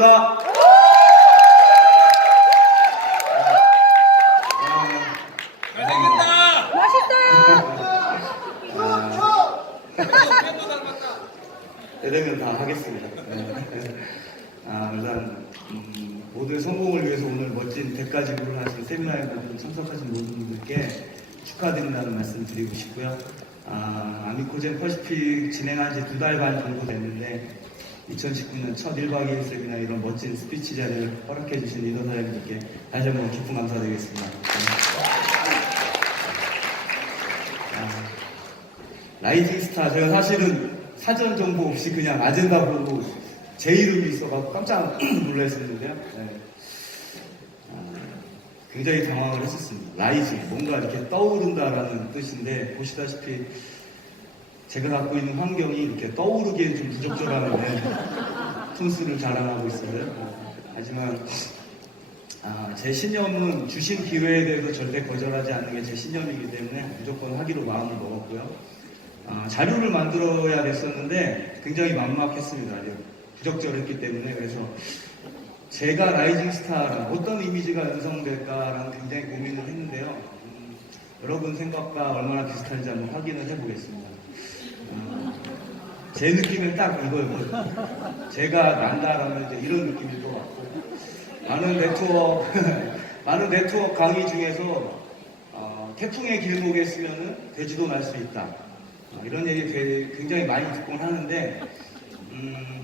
반갑습니다. 잘생겼다! 되면 다 하겠습니다. 일단 모두의 성공을 위해서 오늘 멋진 대가지구를 하신 세미나에 참석하신 모든 분들께 축하드린다는 말씀 드리고 싶고요. 아미코젠 퍼시픽 진행한 지 2달 반 정도 됐는데 2019년 첫 1박 2일 세미나 이런 멋진 스피치 자리를 허락해 주신 리더 사장님들께 다시 한번 깊은 감사드리겠습니다. 라이징 스타, 제가 사실은 사전 정보 없이 그냥 아젠다 보고 제 이름이 있어가지고 깜짝 놀랐었는데요. 굉장히 당황을 했었습니다. 라이징, 뭔가 이렇게 떠오른다라는 뜻인데 보시다시피 제가 갖고 있는 환경이 이렇게 떠오르기엔 좀 부적절한데 톤수를 자랑하고 있어요. 하지만 제 신념은 주신 기회에 대해서 절대 거절하지 않는 게 제 신념이기 때문에 무조건 하기로 마음을 먹었고요. 자료를 만들어야 됐었는데 굉장히 막막했습니다. 부적절했기 때문에. 그래서 제가 라이징 스타라는 어떤 이미지가 연상될까라는 굉장히 고민을 했는데요. 여러분 생각과 얼마나 비슷한지 한번 확인을 해보겠습니다. 제 느낌은 딱 이거예요. 제가 난다라면 이제 이런 느낌일 것 같고, 많은 네트워크 강의 중에서 태풍의 길목에 쓰면은 돼지도 날 수 있다. 이런 얘기 굉장히 많이 듣곤 하는데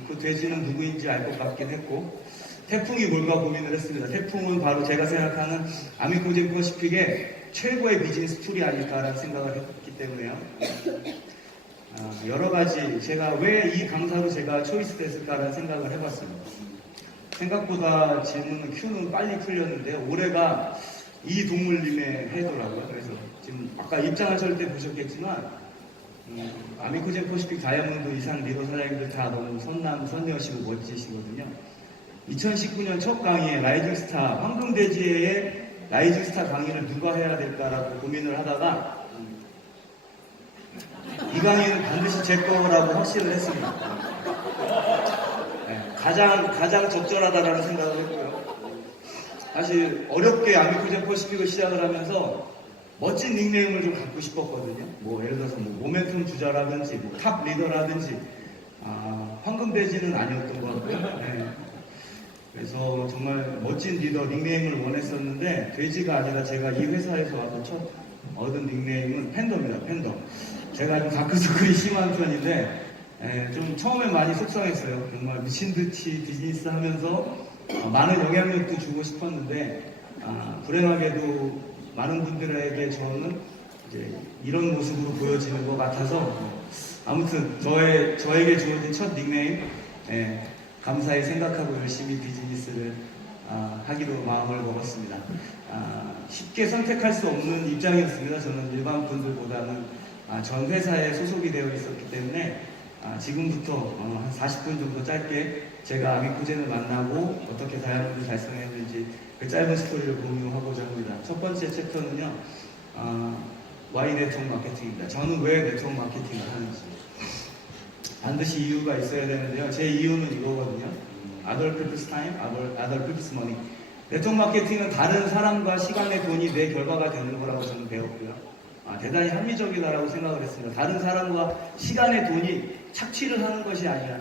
그 돼지는 누구인지 알 것 같긴 했고, 태풍이 뭘까 고민을 했습니다. 태풍은 바로 제가 생각하는 아미코젠 퍼시픽의 최고의 비즈니스 툴이 아닐까라는 생각을 했기 때문에요. 여러 가지 제가 왜 이 강사로 제가 초이스 됐을까라는 생각을 해봤습니다. 생각보다 질문은 큐는 빨리 풀렸는데 올해가 이 동물님의 해더라고요. 그래서 지금 아까 입장하실 때 보셨겠지만 아미코젠 퍼시픽 다이아몬드 이상 리더 사장님들 다 너무 선녀시고 멋지시거든요. 2019년 첫 강의에 라이징 스타, 황금돼지의 라이징 스타 강의를 누가 해야 될까라고 고민을 하다가 이 강의는 반드시 제 거라고 확신을 했습니다. 가장 적절하다라는 생각을 했고요. 사실 어렵게 아미코젠 퍼시픽을 시작을 하면서 멋진 닉네임을 좀 갖고 싶었거든요. 예를 들어서 모멘텀 주자라든지 탑 리더라든지 황금돼지는 아니었던 것 같고요. 그래서 정말 멋진 리더 닉네임을 원했었는데 돼지가 아니라 제가 이 회사에서 와서 첫 얻은 닉네임은 팬더입니다. 팬더. 제가 좀 다크서클이 심한 편인데 좀 처음에 많이 속상했어요. 정말 미친듯이 비즈니스 하면서 많은 영향력도 주고 싶었는데 불행하게도 많은 분들에게 저는 이제 이런 모습으로 보여지는 것 같아서 아무튼 저에게 주어진 첫 닉네임 감사히 생각하고 열심히 비즈니스를 하기로 마음을 먹었습니다. 쉽게 선택할 수 없는 입장이었습니다. 저는 일반 분들보다는 전 회사에 소속이 되어 있었기 때문에 지금부터 한 40분 정도 짧게 제가 아미코젠을 만나고 어떻게 다이아몬드 달성했는지 그 짧은 스토리를 공유하고자 합니다. 첫 번째 챕터는요, Y 네트워크 마케팅입니다. 저는 왜 네트워크 마케팅을 하는지. 반드시 이유가 있어야 되는데요. 제 이유는 이거거든요. Other people's time, other people's money. 네트워크 마케팅은 다른 사람과 시간의 돈이 내 결과가 되는 거라고 저는 배웠고요. 대단히 합리적이다라고 생각을 했습니다. 다른 사람과 시간의 돈이 착취를 하는 것이 아니라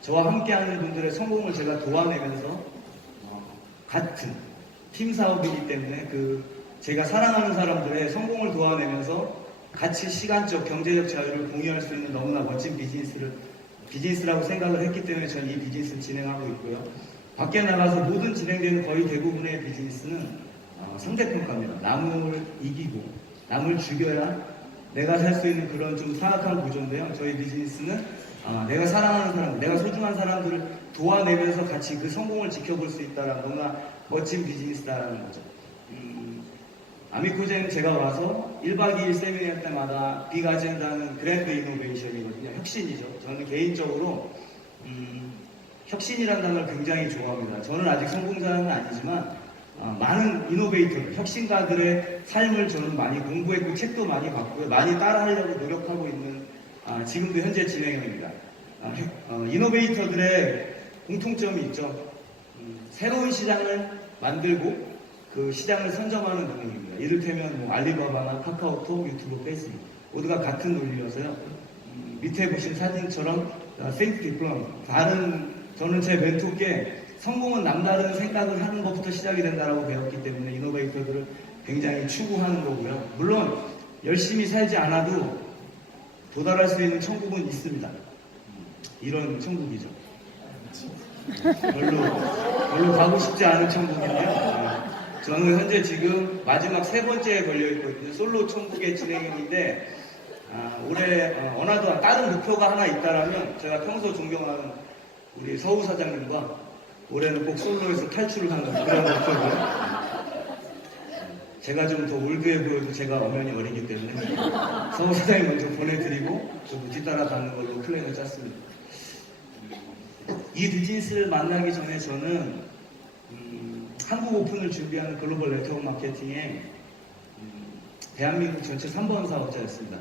저와 함께하는 분들의 성공을 제가 도와내면서 같은 팀 사업이기 때문에 제가 사랑하는 사람들의 성공을 도와내면서 같이 시간적, 경제적 자유를 공유할 수 있는 너무나 멋진 비즈니스라고 생각을 했기 때문에 저는 이 비즈니스를 진행하고 있고요. 밖에 나가서 모든 진행되는 거의 대부분의 비즈니스는 상대평가입니다. 남을 이기고 남을 죽여야 내가 살 수 있는 그런 좀 사악한 구조인데요. 저희 비즈니스는 내가 사랑하는 사람, 내가 소중한 사람들을 도와내면서 같이 그 성공을 지켜볼 수 있다라는 너무나 멋진 비즈니스다라는 거죠. 아미코젠 제가 와서 1박 2일 세미나 때마다 빅 아젠다는 그랜드 이노베이션이거든요. 혁신이죠. 저는 개인적으로 혁신이라는 단어를 굉장히 좋아합니다. 저는 아직 성공자는 아니지만 많은 이노베이터, 혁신가들의 삶을 저는 많이 공부했고 책도 많이 봤고요. 많이 따라하려고 노력하고 있는 지금도 현재 진행형입니다. 이노베이터들의 공통점이 있죠. 새로운 시장을 만들고 그 시장을 선점하는 능력입니다. 이를테면 뭐 알리바바나 카카오톡, 유튜브, 페이스북 모두가 같은 논리여서요. 밑에 보신 사진처럼 think different. 저는 제 멘토께 성공은 남다른 생각을 하는 것부터 시작이 된다고 배웠기 때문에 이노베이터들을 굉장히 추구하는 거고요. 물론 열심히 살지 않아도 도달할 수 있는 천국은 있습니다. 이런 천국이죠. 별로 가고 싶지 않은 천국인데요. 저는 현재 지금 마지막 3번째에 걸려있거든요. 솔로 천국의 진행형인데 올해 어나더 다른 목표가 하나 있다라면 제가 평소 존경하는 우리 서우 사장님과 올해는 꼭 솔로에서 탈출을 하는 그런 목표고요. 제가 좀 더 올드해 보여도 제가 엄연히 어리기 때문에 서우 사장님 먼저 보내드리고 좀 뒤따라 가는 걸로 플랜을 짰습니다. 이 비즈니스를 만나기 전에 저는 한국 오픈을 준비하는 글로벌 네트워크 마케팅의 대한민국 전체 3번 사업자였습니다.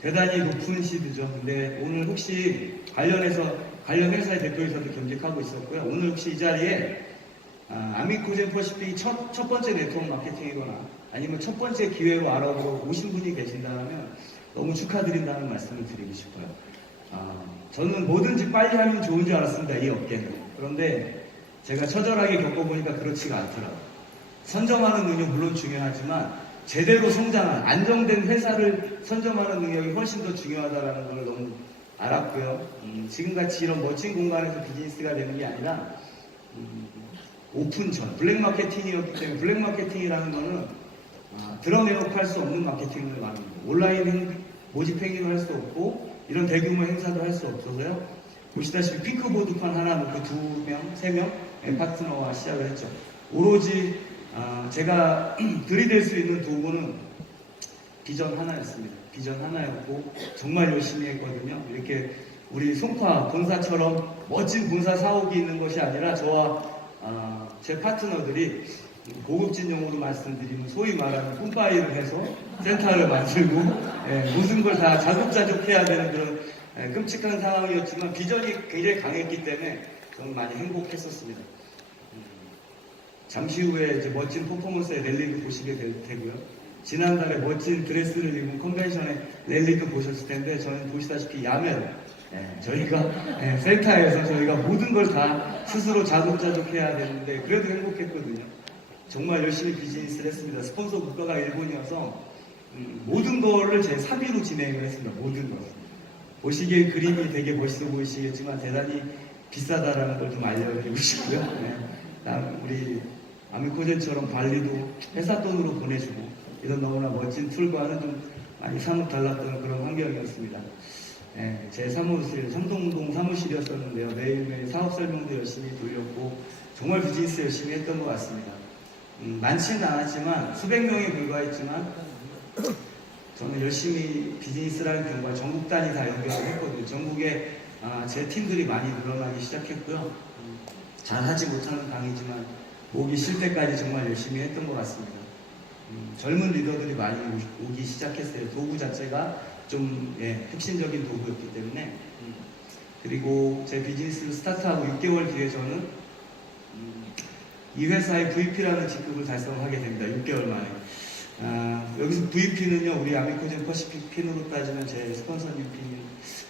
대단히 높은 시드죠. 근데 오늘 혹시 관련 회사의 대표이사도 겸직하고 있었고요. 오늘 혹시 이 자리에 아미코젠 퍼시픽이 첫 번째 네트워크 마케팅이거나 아니면 첫 번째 기회로 알아보러 오신 분이 계신다면 너무 축하드린다는 말씀을 드리고 싶어요. 저는 뭐든지 빨리 하면 좋은 줄 알았습니다. 이 업계는. 그런데 제가 처절하게 겪어보니까 그렇지가 않더라고요. 선점하는 능력 물론 중요하지만 제대로 성장한 안정된 회사를 선점하는 능력이 훨씬 더 중요하다는 걸 너무 알았고요. 지금같이 이런 멋진 공간에서 비즈니스가 되는 게 아니라 오픈 전 블랙 마케팅이었기 때문에 블랙 마케팅이라는 거는 드러내놓고 할 수 없는 마케팅을 말합니다. 온라인 모집 행위도 할 수 없고 이런 대규모 행사도 할 수 없어서요. 보시다시피 핑크보드판 하나 놓고 2명, 3명 파트너와 시작을 했죠. 오로지 제가 들이댈 수 있는 도구는 비전 하나였습니다. 비전 하나였고 정말 열심히 했거든요. 이렇게 우리 송파 본사처럼 멋진 본사 사옥이 있는 것이 아니라 저와 제 파트너들이 고급진 용어로 말씀드리면 소위 말하는 뿜빠이를 해서 센터를 만들고 모든 걸 다 자급자족 해야 되는 그런 끔찍한 상황이었지만 비전이 굉장히 강했기 때문에 저는 많이 행복했었습니다. 잠시 후에 이제 멋진 퍼포먼스의 랠리도 보시게 될 테고요. 지난달에 멋진 드레스를 입은 컨벤션의 랠리도 보셨을 텐데 저는 보시다시피 야매로 저희가 센터에서 저희가 모든 걸 다 스스로 자급자족해야 되는데 그래도 행복했거든요. 정말 열심히 비즈니스를 했습니다. 스폰서 국가가 일본이어서 모든 거를 제 사비로 진행을 했습니다. 모든 것. 보시기에 그림이 되게 멋있어 보이시겠지만 대단히 비싸다라는 걸 좀 알려드리고 싶고요. 우리 아미코젠처럼 관리도 회사 돈으로 보내주고 이런 너무나 멋진 툴과는 좀 많이 사뭇 달랐던 그런 환경이었습니다. 제 사무실, 삼동동 사무실이었었는데요. 매일매일 사업 설명도 열심히 돌렸고 정말 비즈니스 열심히 했던 것 같습니다. 많지는 않았지만 수백 명에 불과했지만 저는 열심히 비즈니스라는 경우가 전국 단위 다 연결을 했거든요. 전국에 제 팀들이 많이 늘어나기 시작했고요. 잘하지 못하는 강이지만 오기 쉴 때까지 정말 열심히 했던 것 같습니다. 젊은 리더들이 많이 오기 시작했어요. 도구 자체가 좀 혁신적인 도구였기 때문에. 그리고 제 비즈니스를 스타트하고 6개월 뒤에 저는 이 회사의 VP라는 직급을 달성하게 됩니다. 6개월 만에. 여기서 VP는요, 우리 아미코젠 퍼시픽 핀으로 따지면 제 스폰서님 핀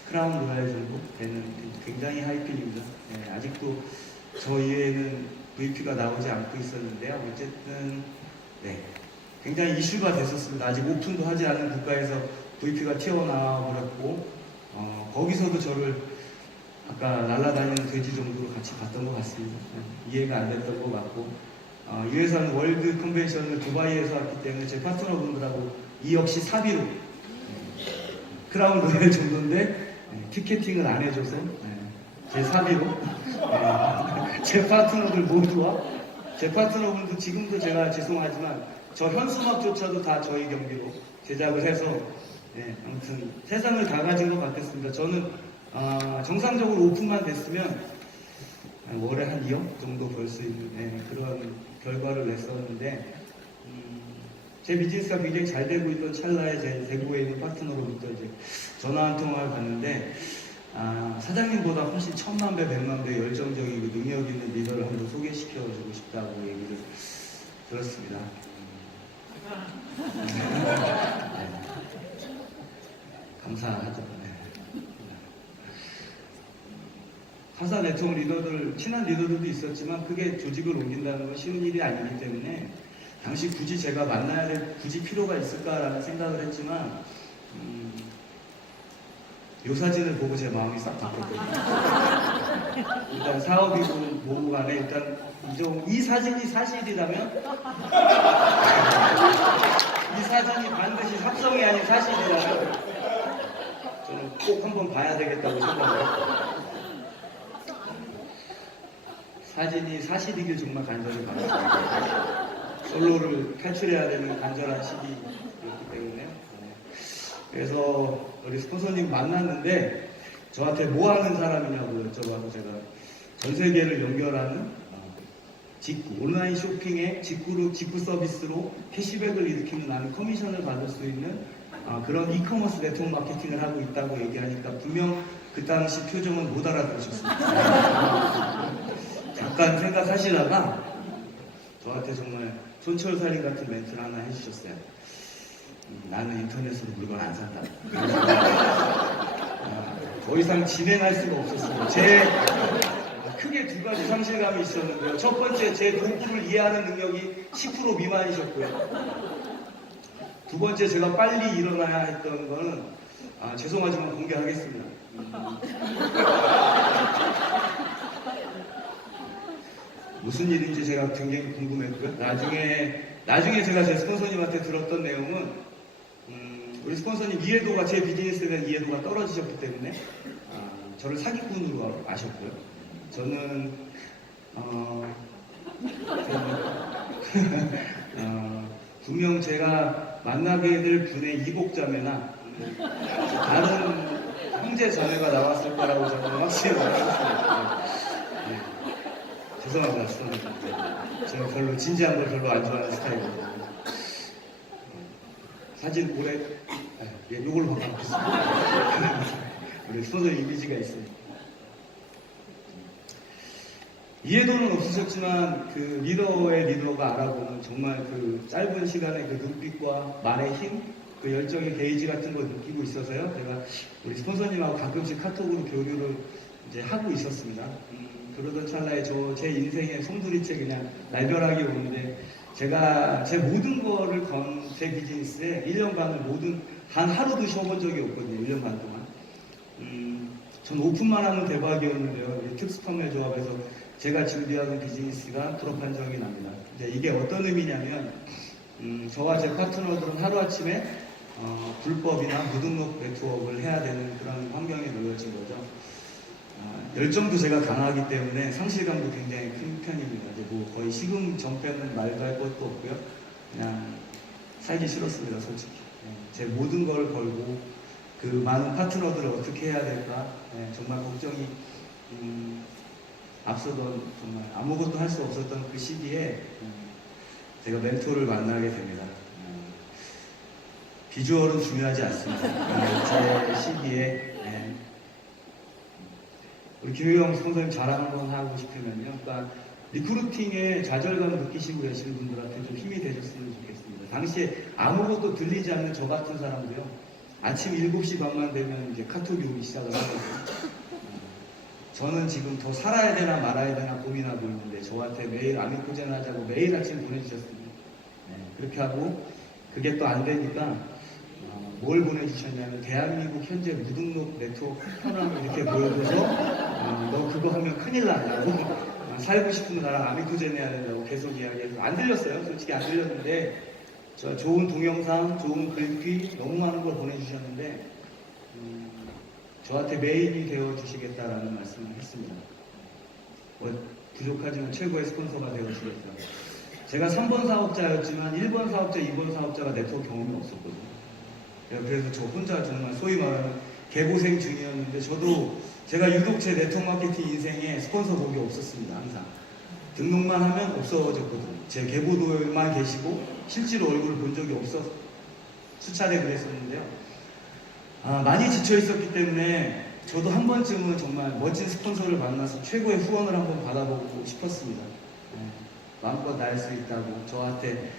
크라운 로얄 정도 되는 굉장히 하이핀입니다. 아직도 저 이외에는 VP가 나오지 않고 있었는데요. 어쨌든 굉장히 이슈가 됐었습니다. 아직 오픈도 하지 않은 국가에서 VP가 튀어나와 버렸고 거기서도 저를 아까 날아다니는 돼지 정도로 같이 봤던 것 같습니다. 이해가 안 됐던 것 같고 이 회사는 월드 컨벤션을 두바이에서 왔기 때문에 제 파트너분들하고 이 역시 사비로 크라운 로얄 정도인데 티켓팅을 안 해줘서 제 사비로 제 파트너들 모두와 제 파트너분도 지금도 제가 죄송하지만 저 현수막조차도 다 저희 경비로 제작을 해서 아무튼 세상을 다 가진 것 같았습니다. 저는 정상적으로 오픈만 됐으면 월에 한 2억 정도 벌 수 있는 그런 결과를 냈었는데 제 비즈니스가 굉장히 잘 되고 있던 찰나에 제 대구에 있는 파트너로부터 이제 전화 한 통화를 받는데 사장님보다 훨씬 천만 배, 백만 배 열정적이고 능력 있는 리더를 한번 소개시켜주고 싶다고 얘기를 들었습니다. 네. 감사하죠. 네. 타사 네트워크 리더들, 친한 리더들도 있었지만 그게 조직을 옮긴다는 건 쉬운 일이 아니기 때문에 당시 굳이 제가 만나야 될 굳이 필요가 있을까라는 생각을 했지만 이 사진을 보고 제 마음이 싹 바뀌었거든요. 일단 사업이고 뭐고 간에 일단 이 사진이 사실이라면 이 사진이 반드시 합성이 아닌 사실이라면 저는 꼭 한번 봐야 되겠다고 생각을 했고 사진이 사실이길 정말 간절히 바랍니다. 솔로를 탈출해야 되는 간절한 시기였기 때문에 그래서 우리 스폰서님 만났는데 저한테 뭐 하는 사람이냐고 여쭤봐서 제가 전 세계를 연결하는 직구, 온라인 쇼핑의 직구 서비스로 캐시백을 일으키는 나는 커미션을 받을 수 있는 그런 이커머스 네트워크 마케팅을 하고 있다고 얘기하니까 분명 그 당시 표정은 못 알아들으셨습니다. 잠깐 생각하시다가 저한테 정말 손철살인 같은 멘트를 하나 해주셨어요. 나는 인터넷으로 물건 안 산다. 더 이상 진행할 수가 없었어요. 크게 두 가지 상실감이 있었는데요. 첫 번째, 제 농구를 이해하는 능력이 10% 미만이셨고요. 두 번째, 제가 빨리 일어나야 했던 거는 죄송하지만 공개하겠습니다. 무슨 일인지 제가 굉장히 궁금했고요. 나중에 제가 제 스폰서님한테 들었던 내용은 우리 스폰서님 이해도가 제 비즈니스에 대한 이해도가 떨어지셨기 때문에 저를 사기꾼으로 아셨고요. 저는 분명 제가 만나게 될 분의 이복자매나 다른 형제 자매가 나왔을 거라고 저는 확실히 알았습니다. 네. 죄송합니다. 저는 별로 진지한 걸 별로 안 좋아하는 스타일이거든요. 사진 오래 요걸로 바꿔보겠습니다. 우리 스폰서 이미지가 있으니까. 이해도는 없으셨지만 그 리더의 리더가 알아보는 정말 그 짧은 시간에 그 눈빛과 말의 힘, 그 열정의 게이지 같은 걸 느끼고 있어서요. 제가 우리 스폰서님하고 가끔씩 카톡으로 교류를 이제 하고 있었습니다. 그러던 찰나에 제 인생의 송두리째 그냥 날벼락이 오는데 제가 제 모든 거를 건 제 비즈니스에 1년간을 단 하루도 쉬어본 적이 없거든요. 1년간 동안. 전 오픈만 하면 대박이었는데요. 특수판매 조합에서 제가 준비하는 비즈니스가 졸업 판정이 납니다. 이게 어떤 의미냐면 저와 제 파트너들은 하루아침에 불법이나 무등록 네트워크를 해야 되는 그런 환경에 놓여진 거죠. 열정도 제가 강하기 때문에 상실감도 굉장히 큰 편입니다. 뭐 거의 식음 정패는 말도 할 것도 없고요. 그냥 살기 싫었습니다, 솔직히. 제 모든 걸 걸고 그 많은 파트너들을 어떻게 해야 될까 정말 걱정이 앞서던 정말 아무것도 할 수 없었던 그 시기에 제가 멘토를 만나게 됩니다. 비주얼은 중요하지 않습니다. 제 시기에 우리 김효영 스폰서님 자랑 한번 하고 싶으면요. 그러니까 리크루팅에 좌절감을 느끼시고 계시는 분들한테 좀 힘이 되셨으면 좋겠습니다. 당시에 아무것도 들리지 않는 저 같은 사람도요. 아침 7시 반만 되면 이제 카톡이 오기 시작을 하거든요. 저는 지금 더 살아야 되나 말아야 되나 고민하고 있는데 저한테 매일 아미코젠 하자고 매일 아침 보내주셨습니다. 그렇게 하고 그게 또 안 되니까 뭘 보내주셨냐면 대한민국 현재 무등록 네트워크 편함을 이렇게 보여줘서 너 그거 하면 큰일 난다고 살고 싶은 나랑 아미코젠 해야 된다고 계속 이야기해서 안 들렸어요. 솔직히 안 들렸는데 저 좋은 동영상, 좋은 글귀 너무 많은 걸 보내주셨는데 저한테 메인이 되어주시겠다라는 말씀을 했습니다. 부족하지만 최고의 스폰서가 되어주시겠다. 제가 3번 사업자였지만 1번 사업자, 2번 사업자가 네트워크 경험이 없었거든요. 그래서 저 혼자 정말 소위 말하는 개고생 중이었는데 저도 제가 유독 제 네트워크 마케팅 인생에 스폰서 복이 없었습니다. 항상 등록만 하면 없어졌거든요. 제 계보도에만 계시고 실제로 얼굴을 본 적이 수차례 그랬었는데요. 많이 지쳐 있었기 때문에 저도 한 번쯤은 정말 멋진 스폰서를 만나서 최고의 후원을 한번 받아보고 싶었습니다. 마음껏 날 수 있다고 저한테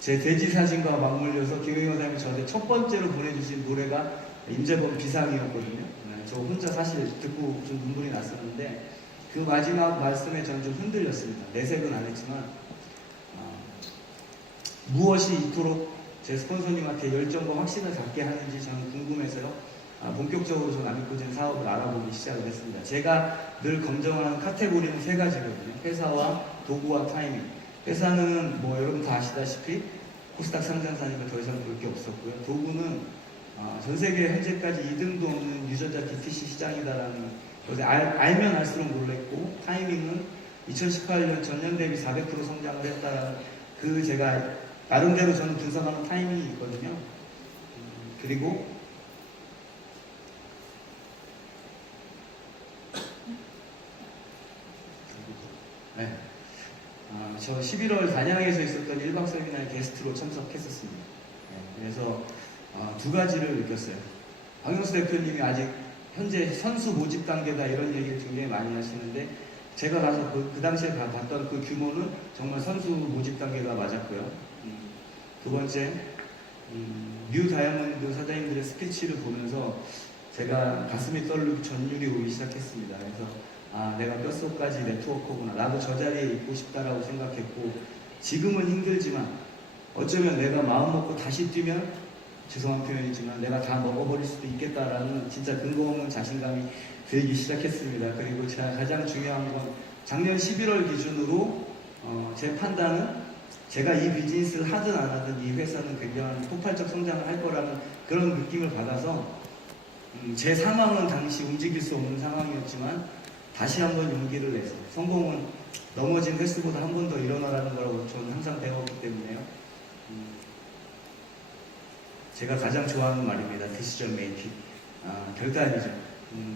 제 돼지 사진과 맞물려서 김영희 선생님이 저한테 첫 번째로 보내주신 노래가 임재범 비상이었거든요. 저 혼자 사실 듣고 좀 눈물이 났었는데 그 마지막 말씀에 저는 좀 흔들렸습니다. 내색은 안 했지만 무엇이 이토록 제 스폰서님한테 열정과 확신을 갖게 하는지 저는 궁금해서요. 본격적으로 저 아미코젠 사업을 알아보기 시작을 했습니다. 제가 늘 검증하는 카테고리는 세 가지거든요. 회사와 도구와 타이밍. 회사는 뭐 여러분 다 아시다시피 코스닥 상장사니까 더 이상 볼 게 없었고요. 도구는 전 세계 현재까지 2등도 없는 유전자 DTC 시장이다라는 것을 알면 알수록 놀랬고, 타이밍은 2018년 전년 대비 400% 성장을 했다라는 그 제가 나름대로 저는 분석하는 타이밍이 있거든요. 그리고 네. 저 11월 단양에서 있었던 1박 세미나에 게스트로 참석했었습니다. 그래서 두 가지를 느꼈어요. 박영수 대표님이 아직 현재 선수 모집 단계다 이런 얘기를 굉장히 많이 하시는데 제가 가서 그 당시에 봤던 그 규모는 정말 선수 모집 단계가 맞았고요. 두 번째, 뉴 다이아몬드 사장님들의 스피치를 보면서 제가 가슴이 떨리고 전율이 오기 시작했습니다. 그래서 내가 뼛속까지 네트워커구나. 나도 저 자리에 있고 싶다라고 생각했고, 지금은 힘들지만 어쩌면 내가 마음 먹고 다시 뛰면, 죄송한 표현이지만 내가 다 먹어버릴 수도 있겠다라는 진짜 근거 없는 자신감이 들기 시작했습니다. 그리고 제가 가장 중요한 건 작년 11월 기준으로 제 판단은 제가 이 비즈니스를 하든 안 하든 이 회사는 굉장한 폭발적 성장을 할 거라는 그런 느낌을 받아서 제 상황은 당시 움직일 수 없는 상황이었지만 다시 한번 용기를 내서, 성공은 넘어진 횟수보다 한 번 더 일어나라는 거라고 저는 항상 배웠기 때문에요. 제가 가장 좋아하는 말입니다. Decision making. 결단이죠.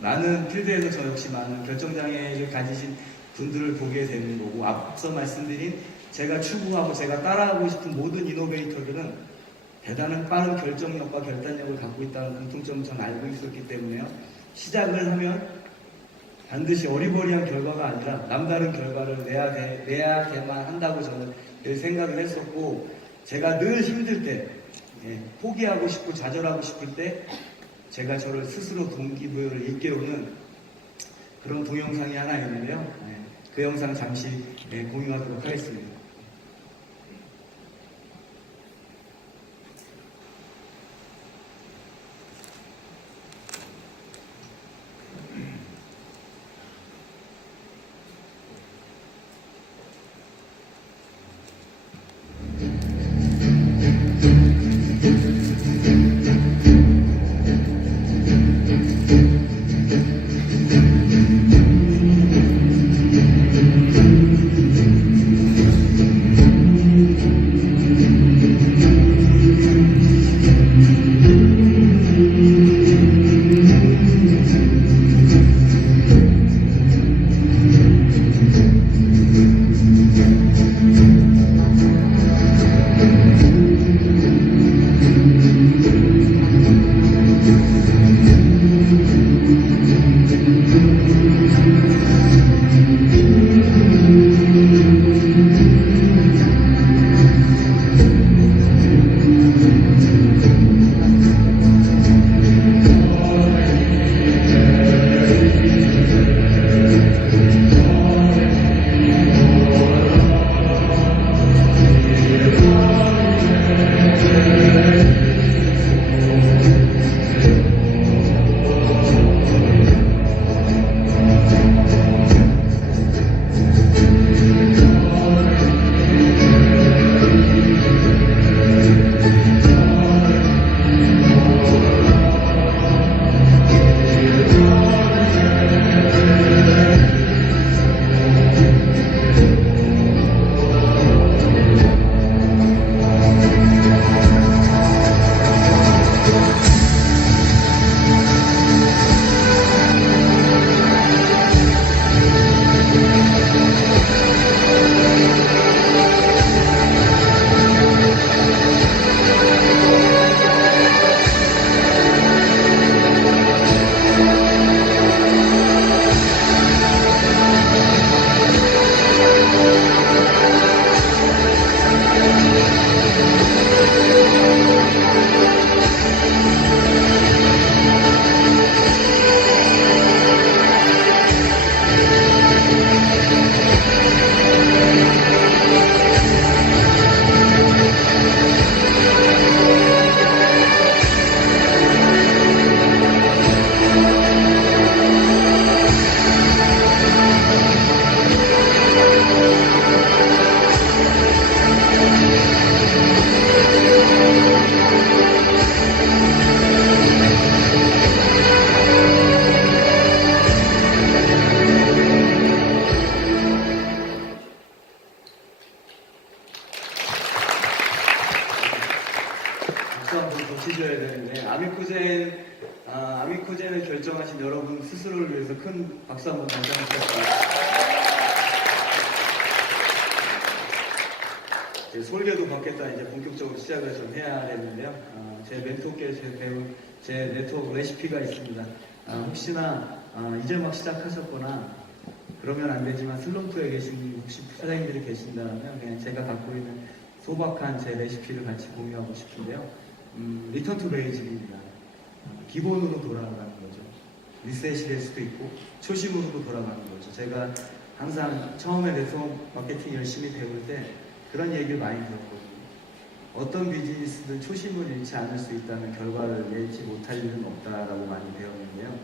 많은 필드에서 저 역시 많은 결정장애를 가지신 분들을 보게 되는 거고, 앞서 말씀드린 제가 추구하고 제가 따라하고 싶은 모든 이노베이터들은 대단한 빠른 결정력과 결단력을 갖고 있다는 공통점을 저는 알고 있었기 때문에요. 시작을 하면 반드시 어리버리한 결과가 아니라 남다른 결과를 내야 돼만 한다고 저는 늘 생각을 했었고, 제가 늘 힘들 때, 포기하고 싶고 좌절하고 싶을 때 제가 저를 스스로 동기부여를 일깨우는 그런 동영상이 하나 있는데요. 그 영상 잠시 공유하도록 하겠습니다. 박수 한번 더 치줘야 되는데, 아미코젠을 결정하신 여러분 스스로를 위해서 큰 박수 한번 감사드립니다. 설계도 받겠다 이제 본격적으로 시작을 좀 해야 되는데요. 제 멘토께 배운 제 네트워크 레시피가 있습니다. 혹시나 이제 막 시작하셨거나 그러면 안 되지만 슬럼프에 계신 혹시 사장님들이 계신다면 그냥 제가 갖고 있는 소박한 제 레시피를 같이 공유하고 싶은데요. 리턴 투 베이직입니다. 기본으로 돌아가는 거죠. 리셋이 될 수도 있고 초심으로도 돌아가는 거죠. 제가 항상 처음에 네트워크 마케팅 열심히 배울 때 그런 얘기를 많이 들었거든요. 어떤 비즈니스든 초심을 잃지 않을 수 있다면 결과를 내지 못할 일은 없다라고 많이 배웠는데요.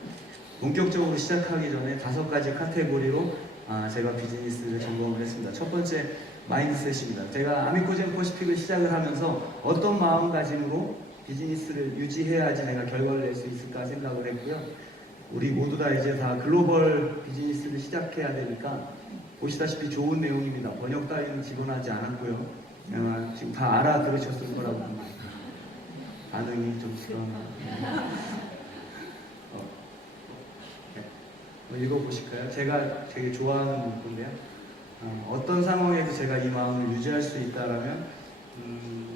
본격적으로 시작하기 전에 5가지 카테고리로 제가 비즈니스를 점검을 했습니다. 첫 번째, 마인드셋입니다. 제가 아미코젠 퍼시픽을 시작을 하면서 어떤 마음가짐으로 비즈니스를 유지해야지 내가 결과를 낼 수 있을까 생각을 했고요. 우리 모두 다 이제 다 글로벌 비즈니스를 시작해야 되니까 보시다시피 좋은 내용입니다. 번역 따위는 집어넣지 않았고요. 지금 다 알아들으셨을 거라고 봅니다. 반응이 좀 읽어보실까요? 제가 되게 좋아하는 문구인데요. 어떤 상황에서 제가 이 마음을 유지할 수 있다라면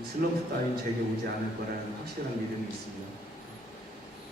슬럼프 따윈 제게 오지 않을 거라는 확실한 믿음이 있습니다.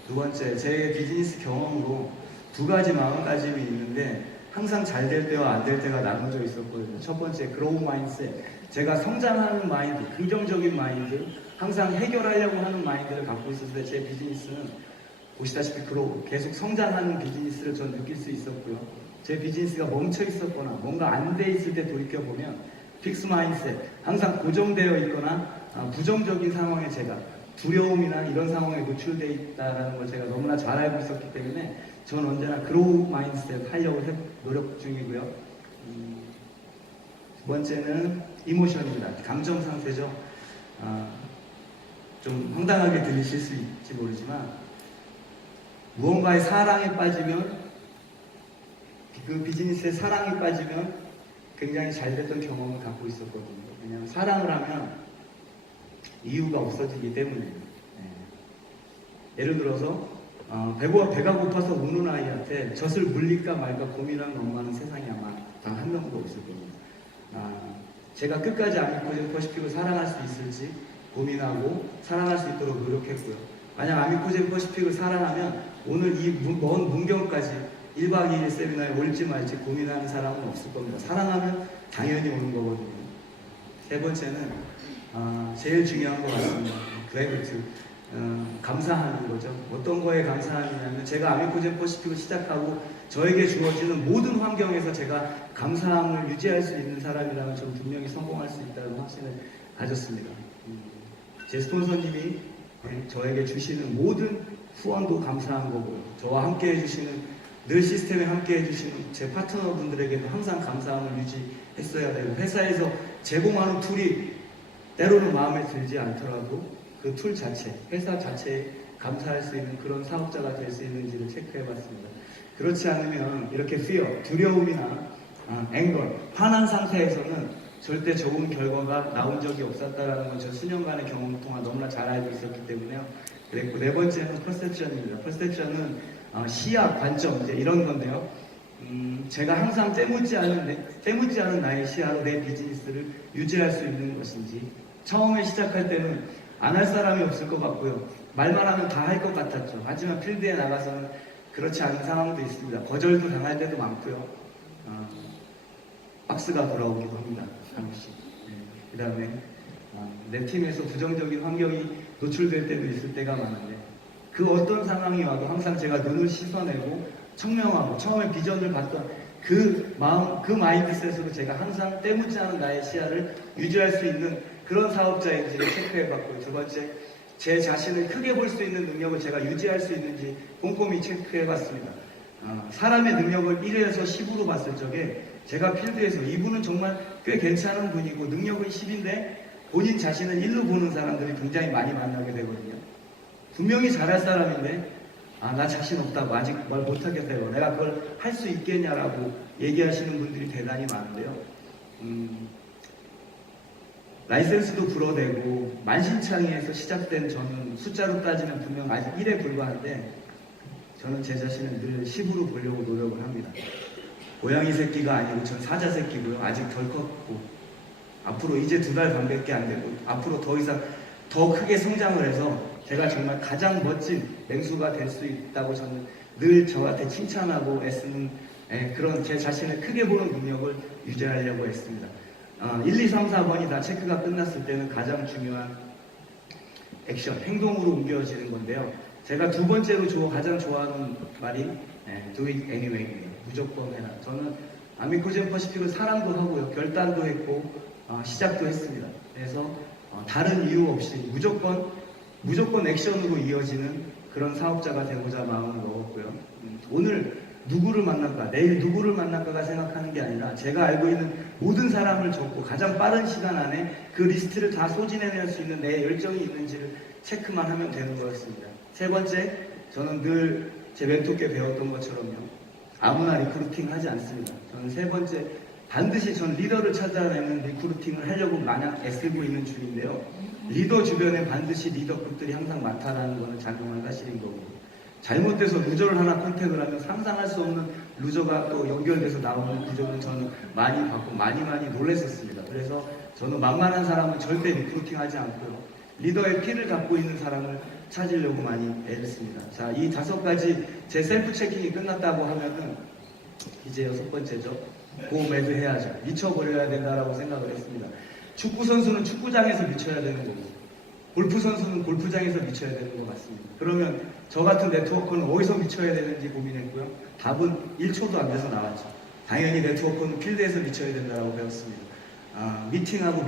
두 번째, 제 비즈니스 경험으로 2가지 마음가짐이 있는데 항상 잘 될 때와 안 될 때가 나눠져 있었거든요. 첫 번째, 그로우 마인드셋. 제가 성장하는 마인드, 긍정적인 마인드, 항상 해결하려고 하는 마인드를 갖고 있었을 때 제 비즈니스는 보시다시피 계속 성장하는 비즈니스를 전 느낄 수 있었고요. 제 비즈니스가 멈춰 있었거나 뭔가 안 돼 있을 때 돌이켜보면 픽스 마인드셋, 항상 고정되어 있거나 부정적인 상황에 제가 두려움이나 이런 상황에 노출되어 있다는 걸 제가 너무나 잘 알고 있었기 때문에 전 언제나 그로우 마인드셋 하려고 노력 중이고요. 두 번째는 이모션입니다. 감정 상태죠. 좀 황당하게 들리실 수 있을지 모르지만 무언가의 사랑에 빠지면 그 비즈니스에 사랑에 빠지면 굉장히 잘 됐던 경험을 갖고 있었거든요. 왜냐하면 사랑을 하면 이유가 없어지기 때문에. 예를 들어서 배가 고파서 우는 아이한테 젖을 물릴까 말까 고민하는 엄마는 세상에 아마 단 한 명도 없을 겁니다. 제가 끝까지 아미코젠 퍼시픽을 사랑할 수 있을지 고민하고 사랑할 수 있도록 노력했고요. 만약 아미코젠 퍼시픽을 사랑하면 오늘 이 먼 문경까지 1박 2일 세미나에 올지 말지 고민하는 사람은 없을 겁니다. 사랑하면 당연히 오는 거거든요. 세 번째는 제일 중요한 것 같습니다. 그래비티. 감사하는 거죠. 어떤 거에 감사하냐면 제가 아미코젠 퍼시픽을 시작하고 저에게 주어지는 모든 환경에서 제가 감사함을 유지할 수 있는 사람이라면 저는 분명히 성공할 수 있다는 확신을 가졌습니다. 제 스폰서님이 저에게 주시는 모든 후원도 감사한 거고요. 저와 함께 해주시는 늘 시스템에 함께 해주시는 제 파트너분들에게도 항상 감사함을 유지했어야 되고 회사에서 제공하는 툴이 때로는 마음에 들지 않더라도 그 툴 자체, 회사 자체에 감사할 수 있는 그런 사업자가 될 수 있는지를 체크해봤습니다. 그렇지 않으면 이렇게 fear, 두려움이나 anger, 화난 상태에서는 절대 좋은 결과가 나온 적이 없었다라는 건 저 수년간의 경험 동안 너무나 잘 알고 있었기 때문에요. 그랬고 네 번째는 perception입니다. perception은 시야, 관점 이제 이런 건데요. 제가 항상 때묻지 않은 나의 시야로 내 비즈니스를 유지할 수 있는 것인지 처음에 시작할 때는 안 할 사람이 없을 것 같고요. 말만 하면 다 할 것 같았죠. 하지만 필드에 나가서는 그렇지 않은 상황도 있습니다. 거절도 당할 때도 많고요. 박스가 돌아오기도 합니다. 한 번씩. 그 다음에 내 팀에서 부정적인 환경이 노출될 때도 있을 때가 많은데 그 어떤 상황이 와도 항상 제가 눈을 씻어내고 청명하고 처음에 비전을 봤던 그 마음, 그 마인드셋으로 제가 항상 때묻지 않은 나의 시야를 유지할 수 있는 그런 사업자인지를 체크해봤고요. 두 번째, 제 자신을 크게 볼 수 있는 능력을 제가 유지할 수 있는지 꼼꼼히 체크해봤습니다. 사람의 능력을 1에서 10으로 봤을 적에 제가 필드에서 이분은 정말 꽤 괜찮은 분이고 능력은 10인데 본인 자신을 1로 보는 사람들이 굉장히 많이 만나게 되거든요. 분명히 잘할 사람인데 나 자신 없다고 아직 말 못하겠다고 내가 그걸 할 수 있겠냐라고 얘기하시는 분들이 대단히 많은데요. 라이센스도 불어대고 만신창이에서 시작된 저는 숫자로 따지면 분명 아직 1에 불과한데 저는 제 자신을 늘 10으로 보려고 노력을 합니다. 고양이 새끼가 아니고 전 사자 새끼고요. 아직 덜 컸고 앞으로 이제 2달 반밖에 안 되고 앞으로 더 이상 더 크게 성장을 해서 제가 정말 가장 멋진 맹수가 될 수 있다고 저는 늘 저한테 칭찬하고 애쓰는 그런 제 자신을 크게 보는 능력을 유지하려고 했습니다. 1, 2, 3, 4번이 다 체크가 끝났을 때는 가장 중요한 액션, 행동으로 옮겨지는 건데요. 제가 두 번째로 가장 좋아하는 말이 Do it anyway, 무조건 해라. 저는 아미코젠 퍼시픽을 사랑도 하고요, 결단도 했고 시작도 했습니다. 그래서 다른 이유 없이 무조건 액션으로 이어지는 그런 사업자가 되고자 마음을 먹었고요. 오늘 누구를 만날까, 내일 누구를 만날까가 생각하는 게 아니라 제가 알고 있는 모든 사람을 적고 가장 빠른 시간 안에 그 리스트를 다 소진해낼 수 있는 내 열정이 있는지를 체크만 하면 되는 거였습니다. 세 번째, 저는 늘 제 멘토께 배웠던 것처럼요, 아무나 리크루팅 하지 않습니다. 저는 세 번째, 반드시 전 리더를 찾아내는 리크루팅을 하려고 마냥 애쓰고 있는 중인데요. 리더 주변에 반드시 리더급들이 항상 많다라는 것은 작용한 사실인 거고, 잘못돼서 루저를 하나 컨택을 하면 상상할 수 없는 루저가 또 연결돼서 나오는 구조는 저는 많이 봤고 많이 놀랐었습니다. 그래서 저는 만만한 사람은 절대 리크루팅하지 않고요, 리더의 피를 갖고 있는 사람을 찾으려고 많이 애썼습니다. 자, 이 5가지 제 셀프 체킹이 끝났다고 하면은 이제 6번째죠. 고매드 해야죠. 미쳐버려야 된다라고 생각을 했습니다. 축구 선수는 축구장에서 미쳐야 되는 거고, 골프 선수는 골프장에서 미쳐야 되는 것 같습니다. 그러면 저 같은 네트워커는 어디서 미쳐야 되는지 고민했고요. 답은 1초도 안 돼서 나왔죠. 당연히 네트워커는 필드에서 미쳐야 된다고 배웠습니다. 미팅하고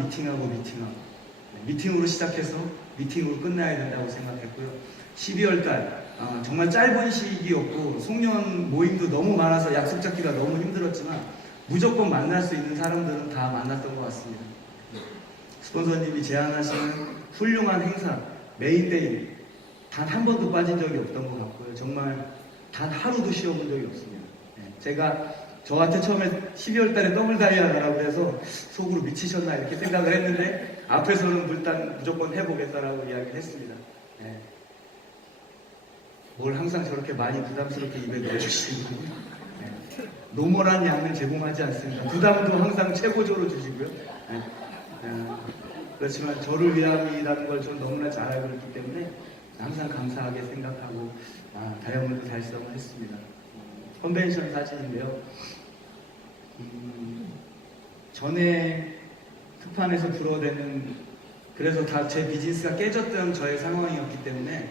미팅으로 시작해서 미팅으로 끝나야 된다고 생각했고요. 12월달 정말 짧은 시기였고 송년 모임도 너무 많아서 약속 잡기가 너무 힘들었지만 무조건 만날 수 있는 사람들은 다 만났던 것 같습니다. 스폰서님이 제안하시는 훌륭한 행사, 메인데이 단 한 번도 빠진 적이 없던 것 같고요. 정말 단 하루도 쉬어본 적이 없습니다. 제가 저한테 처음에 12월 달에 더블 다이아라고 해서 속으로 미치셨나 이렇게 생각을 했는데 앞에서는 일단 무조건 해보겠다라고 이야기를 했습니다. 뭘 항상 저렇게 많이 부담스럽게 입에 넣어주시고 노멀한 양을 제공하지 않습니다. 부담도 항상 최고조로 주시고요. 그렇지만 저를 위함이라는 걸 저는 너무나 잘 알고 있기 때문에 항상 감사하게 생각하고 다이아몬드 달성을 했습니다. 컨벤션 사진인데요. 전에 특판에서 불어대는, 그래서 다 제 비즈니스가 깨졌던 저의 상황이었기 때문에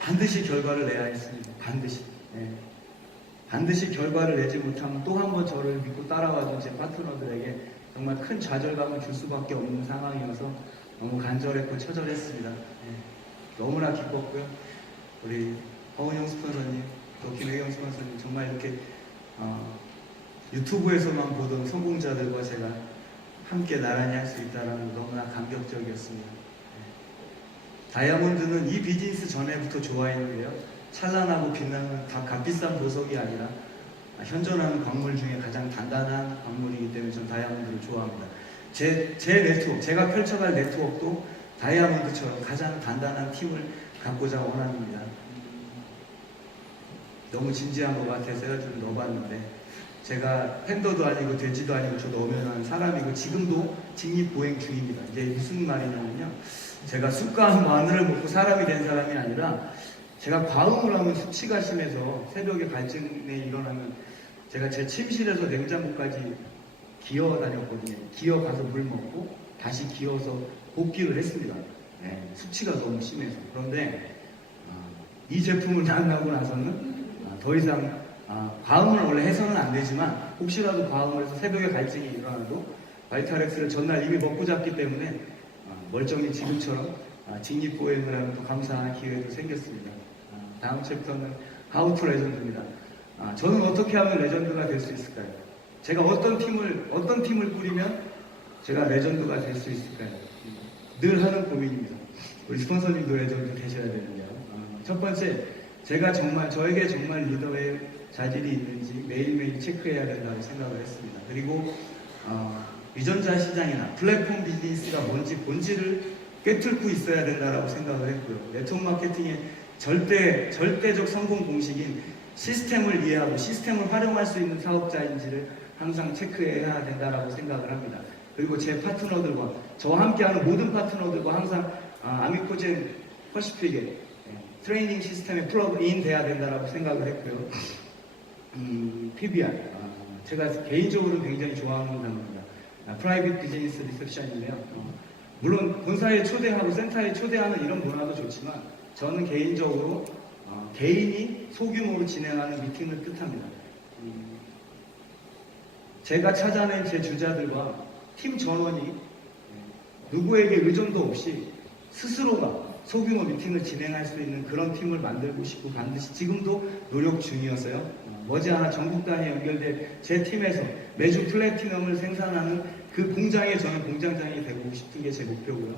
반드시 결과를 내야 했습니다. 반드시 결과를 내지 못하면 또 한 번 저를 믿고 따라와준 제 파트너들에게 정말 큰 좌절감을 줄 수밖에 없는 상황이어서 너무 간절했고 처절했습니다. 너무나 기뻤고요. 우리 허은영 스폰서님, 또 김혜경 스폰서님, 정말 이렇게 유튜브에서만 보던 성공자들과 제가 함께 나란히 할 수 있다는 게 너무나 감격적이었습니다. 다이아몬드는 이 비즈니스 전에부터 좋아했는데요. 찬란하고 빛나는 다 값비싼 보석이 아니라 현존하는 광물 중에 가장 단단한 광물이기 때문에 저는 다이아몬드를 좋아합니다. 제 네트워크, 제가 펼쳐갈 네트워크도 다이아몬드처럼 가장 단단한 팀을 갖고자 원합니다. 너무 진지한 것 같아서 좀 넣어봤는데, 제가 팬더도 아니고 돼지도 아니고 저도 엄연한 사람이고 지금도 직립보행 중입니다. 이게 무슨 말이냐면요, 제가 쑥과 마늘을 먹고 사람이 된 사람이 아니라 제가 과음을 하면 수치가 심해서 새벽에 갈증이 일어나면 제가 제 침실에서 냉장고까지 기어 다녔거든요. 기어 가서 물 먹고 다시 기어서 복귀를 했습니다. 수치가 너무 심해서. 그런데 이 제품을 만나고 나서는 더 이상 과음을 원래 해서는 안 되지만 혹시라도 과음을 해서 새벽에 갈증이 일어나도 바이탈엑스를 전날 이미 먹고 잤기 때문에 멀쩡히 지금처럼 직립보행을 하면 또 감사한 기회도 생겼습니다. 다음 챕터는 How to 레전드입니다. 저는 어떻게 하면 레전드가 될 수 있을까요? 제가 어떤 팀을 꾸리면 제가 레전드가 될 수 있을까요? 늘 하는 고민입니다. 우리 스폰서님도 레전드 되셔야 되는데요. 첫 번째, 저에게 정말 리더의 자질이 있는지 매일매일 체크해야 된다고 생각을 했습니다. 그리고 유전자 시장이나 플랫폼 비즈니스가 뭔지 본질을 꿰뚫고 있어야 된다라고 생각을 했고요. 네트워크 마케팅의 절대적 성공 공식인 시스템을 이해하고 시스템을 활용할 수 있는 사업자인지를 항상 체크해야 된다라고 생각을 합니다. 그리고 제 파트너들과 저와 함께하는 모든 파트너들과 항상 아미코젠 퍼시픽의 트레이닝 시스템에 플러그인 돼야 된다라고 생각을 했고요. PBR, 제가 개인적으로 굉장히 좋아하는 단어입니다. 프라이빗 비즈니스 리셉션인데요. 물론 본사에 초대하고 센터에 초대하는 이런 문화도 좋지만 저는 개인적으로 개인이 소규모로 진행하는 미팅을 뜻합니다. 제가 찾아낸 제 주자들과 팀 전원이 누구에게 의존도 없이 스스로가 소규모 미팅을 진행할 수 있는 그런 팀을 만들고 싶고 반드시 지금도 노력 중이어서요. 머지않아 전국 단위에 연결된 제 팀에서 매주 플래티넘을 생산하는 그 공장에 저는 공장장이 되고 싶은 게 제 목표고요.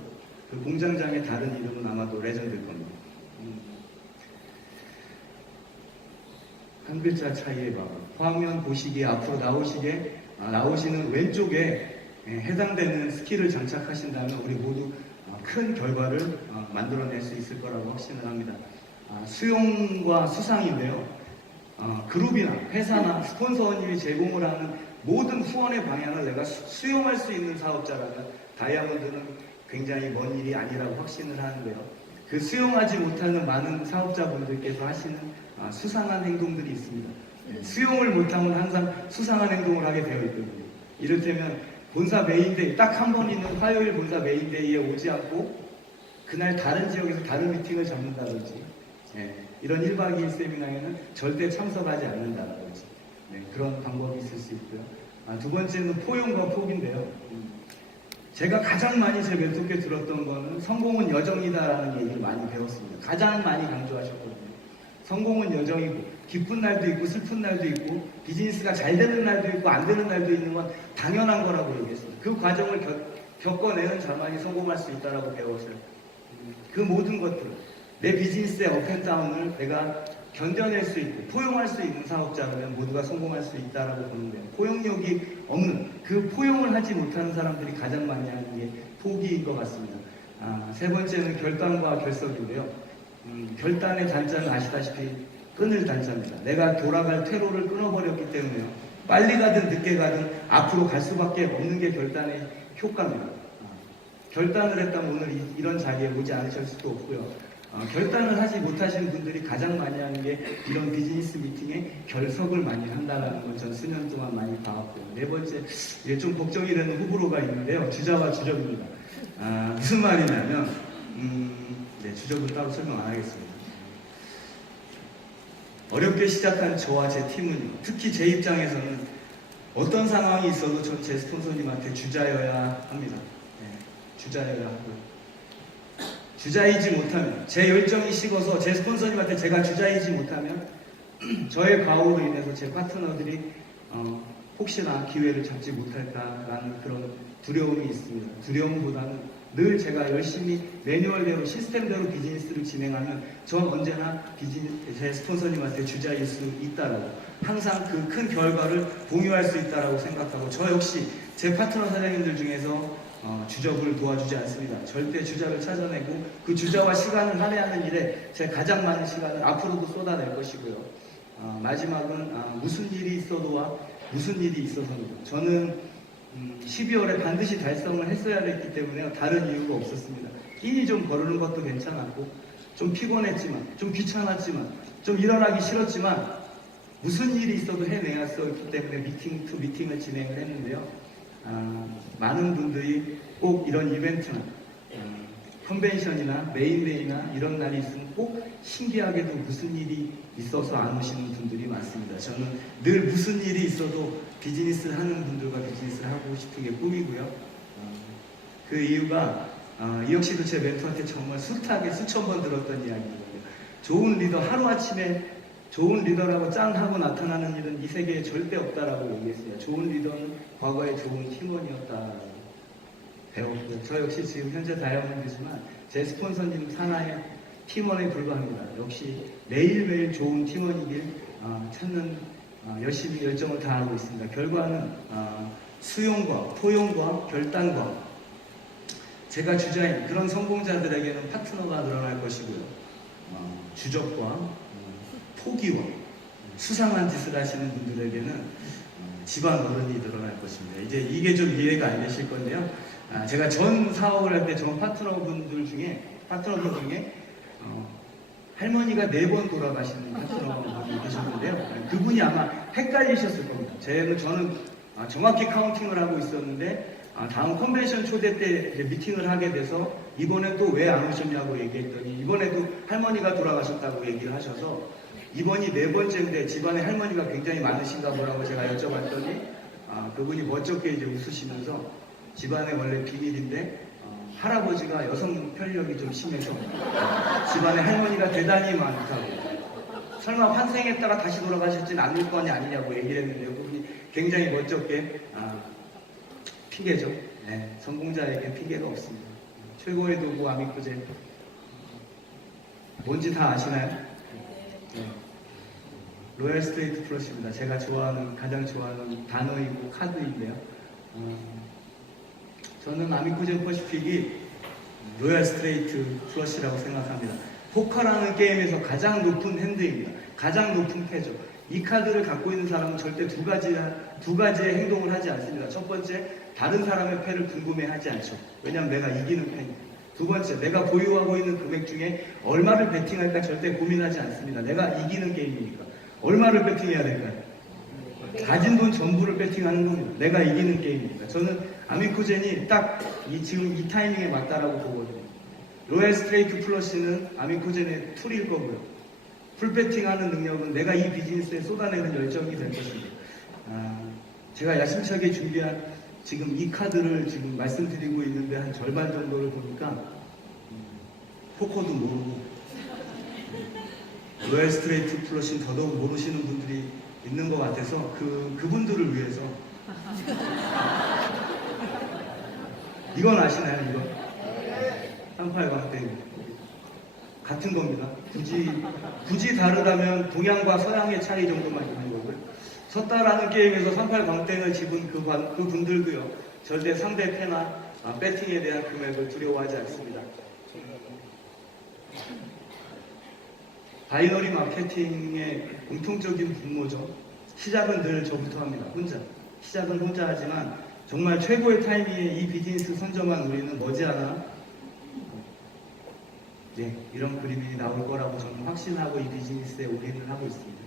그 공장장의 다른 이름은 아마도 레전드일 겁니다. 한 글자 차이의 바 화면 보시기에 앞으로 나오시는 왼쪽에 해당되는 스킬을 장착하신다면 우리 모두 큰 결과를 만들어낼 수 있을 거라고 확신을 합니다. 수용과 수상인데요. 그룹이나 회사나 스폰서님이 제공을 하는 모든 후원의 방향을 내가 수용할 수 있는 사업자라면 다이아몬드는 굉장히 먼 일이 아니라고 확신을 하는데요. 그 수용하지 못하는 많은 사업자분들께서 하시는 수상한 행동들이 있습니다. 수용을 못하면 항상 수상한 행동을 하게 되어 있거든요. 이를테면 본사 메인데이, 딱 한 번 있는 화요일 본사 메인데이에 오지 않고 그날 다른 지역에서 다른 미팅을 잡는다든지 이런 1박 2일 세미나에는 절대 참석하지 않는다든지 그런 방법이 있을 수 있고요. 두 번째는 포용과 포기인데요. 제가 가장 많이 제 멘토께 들었던 거는 성공은 여정이다라는 얘기를 많이 배웠습니다. 가장 많이 강조하셨거든요. 성공은 여정이고 기쁜 날도 있고 슬픈 날도 있고 비즈니스가 잘 되는 날도 있고 안 되는 날도 있는 건 당연한 거라고 얘기했습니다. 그 과정을 겪어내는 자만이 성공할 수 있다라고 배웠어요. 그 모든 것들, 내 비즈니스의 업앤다운을 내가 견뎌낼 수 있고 포용할 수 있는 사업자라면 모두가 성공할 수 있다라고 보는데요. 포용력이 없는, 그 포용을 하지 못하는 사람들이 가장 많이 하는 게 포기인 것 같습니다. 세 번째는 결단과 결석인데요. 결단의 단자는 아시다시피 끊을 단자입니다. 내가 돌아갈 퇴로를 끊어버렸기 때문에요. 빨리 가든 늦게 가든 앞으로 갈 수밖에 없는 게 결단의 효과입니다. 결단을 했다면 오늘 이런 자리에 오지 않으실 수도 없고요. 결단을 하지 못하시는 분들이 가장 많이 하는 게 이런 비즈니스 미팅에 결석을 많이 한다는 걸 전 수년 동안 많이 봐왔고요. 네 번째, 이게 좀 걱정이 되는 호불호가 있는데요. 주자와 주적입니다. 무슨 말이냐면, 주적은 따로 설명 안 하겠습니다. 어렵게 시작한 저와 제 팀은 특히 제 입장에서는 어떤 상황이 있어도 전 제 스폰서님한테 주자여야 합니다. 주자여야 하고요. 주자이지 못하면, 제 열정이 식어서 제 스폰서님한테 제가 주자이지 못하면 저의 과오로 인해서 제 파트너들이 혹시나 기회를 잡지 못할까라는 그런 두려움이 있습니다. 두려움보다는 늘 제가 열심히 매뉴얼대로 시스템대로 비즈니스를 진행하면 전 언제나 제 스폰서님한테 주자일 수 있다라고, 항상 그 큰 결과를 공유할 수 있다라고 생각하고, 저 역시 제 파트너 사장님들 중에서 주적을 도와주지 않습니다. 절대 주자를 찾아내고 그 주자와 시간을 할애하는 일에 제 가장 많은 시간을 앞으로도 쏟아낼 것이고요. 마지막은 무슨 일이 있어도와 무슨 일이 있어서입니다. 저는 12월에 반드시 달성을 했어야 했기 때문에요. 다른 이유가 없었습니다. 끼니 좀 거르는 것도 괜찮았고 좀 피곤했지만 좀 귀찮았지만 좀 일어나기 싫었지만 무슨 일이 있어도 해내었었기 때문에 미팅 투 미팅을 진행을 했는데요. 많은 분들이 꼭 이런 이벤트나 컨벤션이나 메인데이나 이런 날이 있으면 꼭 신기하게도 무슨 일이 있어서 안 오시는 분들이 많습니다. 저는 늘 무슨 일이 있어도 비즈니스를 하는 분들과 비즈니스를 하고 싶은 게 꿈이고요. 그 이유가 이 역시도 제 멘토한테 정말 숱하게 수천 번 들었던 이야기거든요. 좋은 리더, 하루아침에 좋은 리더라고 짠 하고 나타나는 일은 이 세계에 절대 없다라고 얘기했어요. 좋은 리더는 과거에 좋은 팀원이었다라고 배웠고요. 저 역시 지금 현재 다이아몬드지만 제 스폰서님 산하의 팀원에 불과합니다. 역시 매일매일 좋은 팀원이길 찾는 열심히 열정을 다하고 있습니다. 결과는 수용과 포용과 결단과 제가 주자인 그런 성공자들에게는 파트너가 늘어날 것이고요. 주접과 포기와 수상한 짓을 하시는 분들에게는 집안 어른이 늘어날 것입니다. 이제 이게 좀 이해가 안 되실 건데요. 제가 전 사업을 할 때 전 파트너분들 중에 할머니가 4번 돌아가시는 파트너분이 계셨는데요. 그분이 아마 헷갈리셨을 겁니다. 저는 정확히 카운팅을 하고 있었는데 다음 컨벤션 초대 때 이제 미팅을 하게 돼서 이번에 또 왜 안 오셨냐고 얘기했더니 이번에도 할머니가 돌아가셨다고 얘기를 하셔서 이번이 4번째인데 집안에 할머니가 굉장히 많으신가 보라고 제가 여쭤봤더니 그분이 멋쩍게 이제 웃으시면서 집안에 원래 비밀인데 할아버지가 여성 편력이 좀 심해서 집안에 할머니가 대단히 많다고 설마 환생했다가 다시 돌아가실진 않을 거냐 아니냐고 얘기를 했는데 그분이 굉장히 멋쩍게 핑계죠. 네, 성공자에게 핑계가 없습니다. 최고의 도구 아미코제 뭔지 다 아시나요? 네. 로얄 스트레이트 플러스입니다. 제가 가장 좋아하는 단어이고 카드인데요. 저는 아미코제 퍼시픽이 로얄 스트레이트 플러스라고 생각합니다. 포커라는 게임에서 가장 높은 핸드입니다. 가장 높은 패죠. 이 카드를 갖고 있는 사람은 절대 두 가지의 행동을 하지 않습니다. 첫 번째, 다른 사람의 패를 궁금해하지 않죠. 왜냐하면 내가 이기는 패니까. 두 번째, 내가 보유하고 있는 금액 중에 얼마를 베팅할까 절대 고민하지 않습니다. 내가 이기는 게임이니까. 얼마를 베팅해야 될까요? 가진 돈 전부를 베팅하는 겁니다. 내가 이기는 게임이니까. 저는 아미코젠이 딱 지금 이 타이밍에 맞다라고 보거든요. 로얄 스트레이트 플러스는 아미코젠의 툴일 거고요. 풀베팅하는 능력은 내가 이 비즈니스에 쏟아내는 열정이 될 것입니다. 제가 야심차게 준비한 지금 이 카드를 지금 말씀드리고 있는데 한 절반 정도를 보니까 포커도 모르고 로얄 스트레이트 플러스는 더더욱 모르시는 분들이 있는 것 같아서 그분들을 위해서 이건 아시나요? 이거? 38광땡 같은 겁니다. 굳이 다르다면 동양과 서양의 차이 정도만 있는 거고요. 섰다라는 게임에서 38광땡을 집은 그 분들도요. 절대 상대 패나 배팅에 대한 금액을 두려워하지 않습니다. 바이너리 마케팅의 공통적인 분모죠. 시작은 늘 저부터 합니다. 혼자. 시작은 혼자 하지만 정말 최고의 타이밍에 이 비즈니스 선점한 우리는 머지않아 이런 그림이 나올 거라고 저는 확신하고 이 비즈니스에 올인을 하고 있습니다.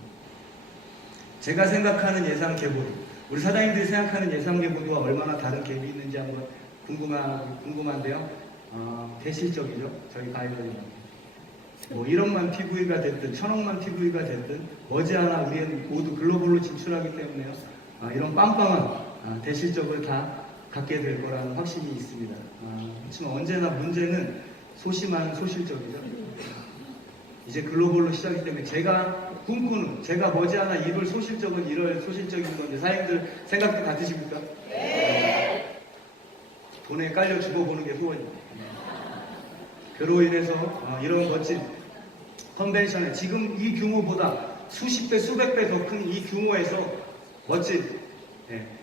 제가 생각하는 예상 갭으로 우리 사장님들이 생각하는 예상 갭으로와 얼마나 다른 갭이 있는지 한번 궁금한데요. 대실적이죠. 저희 바이너리 뭐 1억만 PV가 됐든 1000억만 PV가 됐든 머지않아 우리는 모두 글로벌로 진출하기 때문에요. 이런 빵빵한 대실적을 다 갖게 될 거라는 확신이 있습니다. 그렇지만 언제나 문제는 소심한 소실적이죠. 이제 글로벌로 시작이기 때문에 제가 꿈꾸는, 제가 머지않아 이룰 소실적은 이럴 소실적인 건데 사장님들 생각도 같으십니까? 네. 돈에 깔려 죽어보는 게 소원입니다. 그로 인해서 이런 멋진 컨벤션에 지금 이 규모보다 수십 배, 수백 배 더 큰 이 규모에서 멋진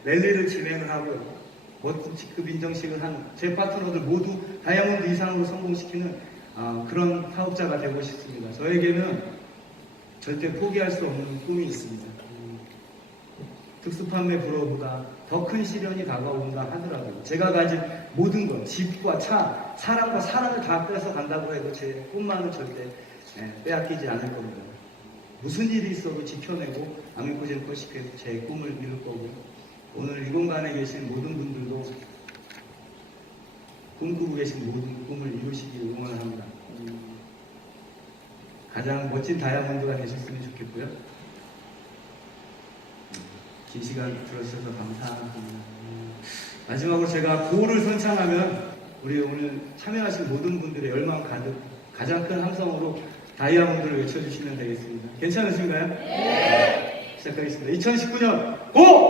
랠리를 진행을 하고요. 멋진 직급 인정식을 하는 제 파트너들 모두 다이아몬드 이상으로 성공시키는 그런 사업자가 되고 싶습니다. 저에게는 절대 포기할 수 없는 꿈이 있습니다. 특수판매 불어보다 더 큰 시련이 다가온다 하더라고요. 제가 가진 모든 것, 집과 차, 사람과 사랑을 다 뺏어 간다고 해도 제 꿈만은 절대 빼앗기지 않을 겁니다. 무슨 일이 있어도 지켜내고 아미코젠 퍼시픽에서 제 꿈을 이룰 거고 오늘 이 공간에 계신 모든 분들도 꿈꾸고 계신 모든 꿈을 이루시길 응원합니다. 가장 멋진 다이아몬드가 되셨으면 좋겠고요. 긴 시간 들어주셔서 감사합니다. 마지막으로 제가 구호를 선창하면 우리 오늘 참여하신 모든 분들의 열망 가득 가장 큰 함성으로 다이아몬드를 외쳐주시면 되겠습니다. 괜찮으신가요? 네! 시작하겠습니다. 2019년 고!